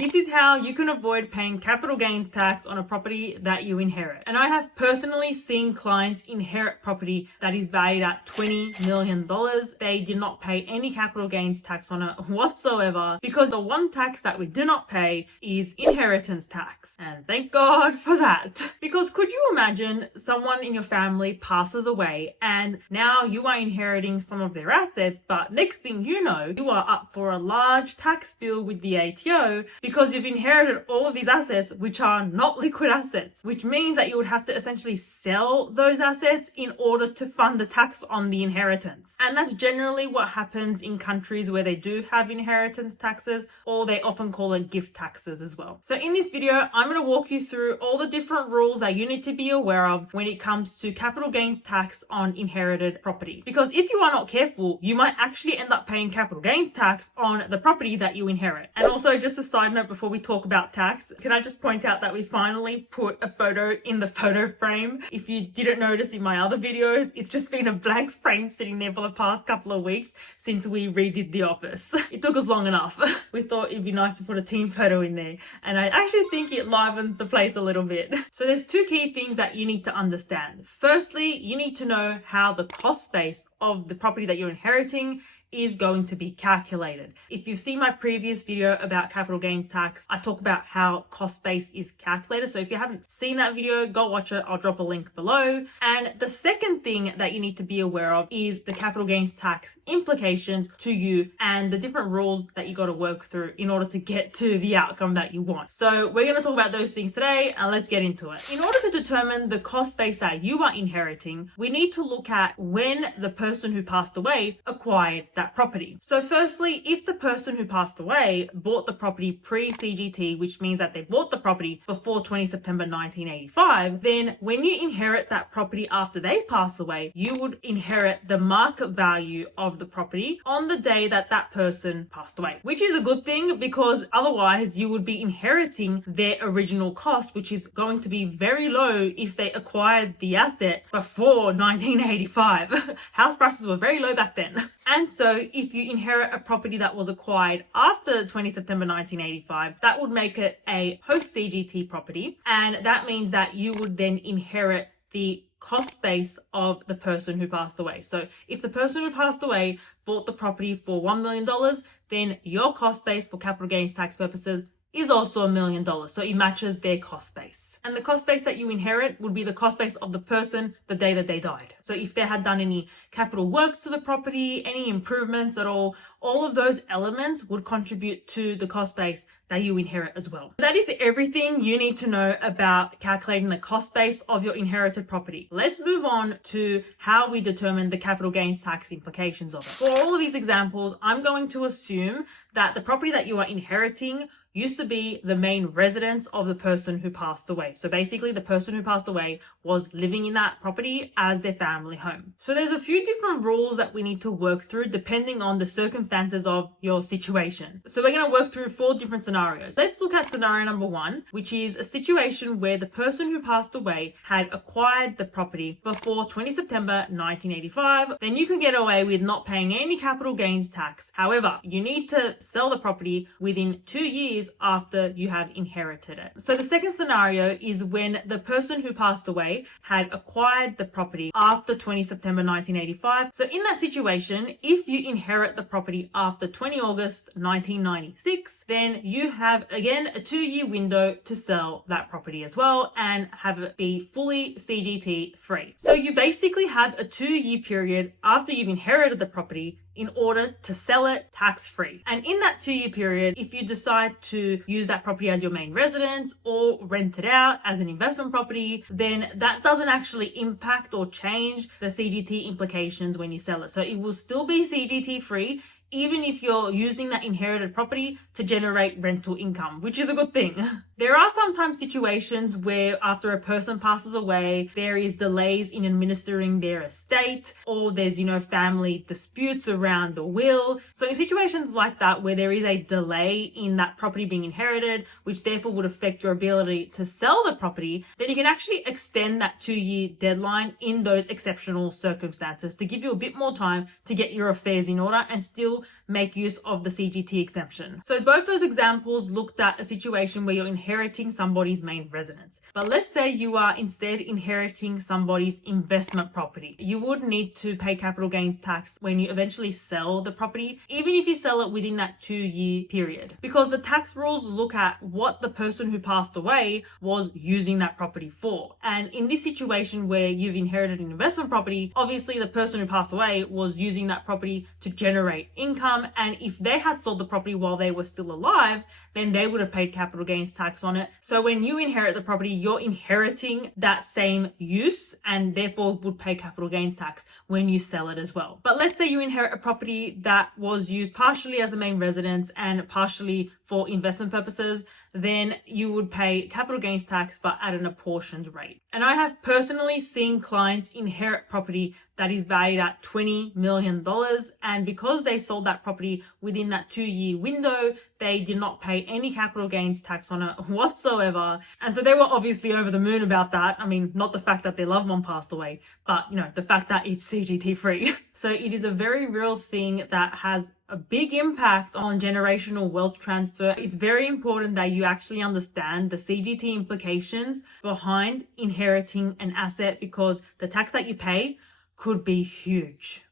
This is how you can avoid paying capital gains tax on a property that you inherit. And I have personally seen clients inherit property that is valued at $20 million. They did not pay any capital gains tax on it whatsoever, because the one tax that we do not pay is inheritance tax. And thank God for that. Because could you imagine someone in your family passes away and now you are inheriting some of their assets, but next thing you know, you are up for a large tax bill with the ATO because you've inherited all of these assets which are not liquid assets, which means that you would have to essentially sell those assets in order to fund the tax on the inheritance. And that's generally what happens in countries where they do have inheritance taxes, or they often call it gift taxes as well. So in this video, I'm going to walk you through all the different rules that you need to be aware of when it comes to capital gains tax on inherited property. Because if you are not careful, you might actually end up paying capital gains tax on the property that you inherit. And also, just a side note before we talk about tax, can I just point out that we finally put a photo in the photo frame. If you didn't notice in my other videos, it's just been a blank frame sitting there for the past couple of weeks since we redid the office. It took us long enough. We thought it'd be nice to put a team photo in there, and I actually think it livens the place a little bit. So there's two key things that you need to understand. Firstly, you need to know how the cost base of the property that you're inheriting is going to be calculated. If you've seen my previous video about capital gains tax, I talk about how cost base is calculated. So if you haven't seen that video, go watch it. I'll drop a link below. And the second thing that you need to be aware of is the capital gains tax implications to you and the different rules that you got to work through in order to get to the outcome that you want. So we're going to talk about those things today, and let's get into it. In order to determine the cost base that you are inheriting, we need to look at when the person who passed away acquired that property. So firstly, if the person who passed away bought the property pre-CGT, which means that they bought the property before 20 September 1985, then when you inherit that property after they pass away, you would inherit the market value of the property on the day that that person passed away, which is a good thing because otherwise you would be inheriting their original cost, which is going to be very low if they acquired the asset before 1985. House prices were very low back then. And so if you inherit a property that was acquired after 20 September 1985, that would make it a post-CGT property. And that means that you would then inherit the cost base of the person who passed away. So if the person who passed away bought the property for $1 million, then your cost base for capital gains tax purposes is also $1 million. So it matches their cost base. And the cost base that you inherit would be the cost base of the person the day that they died. So if they had done any capital works to the property, any improvements at all of those elements would contribute to the cost base that you inherit as well. That is everything you need to know about calculating the cost base of your inherited property. Let's move on to how we determine the capital gains tax implications of it. For all of these examples, I'm going to assume that the property that you are inheriting used to be the main residence of the person who passed away. So basically the person who passed away was living in that property as their family home. So there's a few different rules that we need to work through depending on the circumstances of your situation. So we're going to work through 4 different scenarios. Let's look at scenario number 1, which is a situation where the person who passed away had acquired the property before 20 September 1985. Then you can get away with not paying any capital gains tax. However, you need to sell the property within 2 years after you have inherited it. So the second scenario is when the person who passed away had acquired the property after 20 September 1985. So in that situation, if you inherit the property after 20 August 1996, then you have again a 2-year window to sell that property as well and have it be fully CGT free. So you basically have a 2-year period after you've inherited the property in order to sell it tax-free. And in that 2-year period, if you decide to use that property as your main residence or rent it out as an investment property, then that doesn't actually impact or change the CGT implications when you sell it. So it will still be CGT free even if you're using that inherited property to generate rental income, which is a good thing. There are sometimes situations where after a person passes away, there is delays in administering their estate, or there's, family disputes around the will. So in situations like that where there is a delay in that property being inherited, which therefore would affect your ability to sell the property, then you can actually extend that 2-year deadline in those exceptional circumstances to give you a bit more time to get your affairs in order and still make use of the CGT exemption. So both those examples looked at a situation where you're inheriting somebody's main residence. But let's say you are instead inheriting somebody's investment property. You would need to pay capital gains tax when you eventually sell the property, even if you sell it within that 2-year period, because the tax rules look at what the person who passed away was using that property for. And in this situation where you've inherited an investment property, obviously the person who passed away was using that property to generate income, and if they had sold the property while they were still alive, then they would have paid capital gains tax on it. So when you inherit the property, you're inheriting that same use and therefore would pay capital gains tax when you sell it as well. But let's say you inherit a property that was used partially as a main residence and partially for investment purposes, then you would pay capital gains tax but at an apportioned rate. And I have personally seen clients inherit property that is valued at $20 million, and because they sold that property within that 2-year window, they did not pay any capital gains tax on it whatsoever. And so they were obviously over the moon about that. I mean, not the fact that their loved one passed away, but the fact that it's CGT free. So it is a very real thing that has a big impact on generational wealth transfer. It's very important that you actually understand the CGT implications behind inheriting an asset, because the tax that you pay could be huge.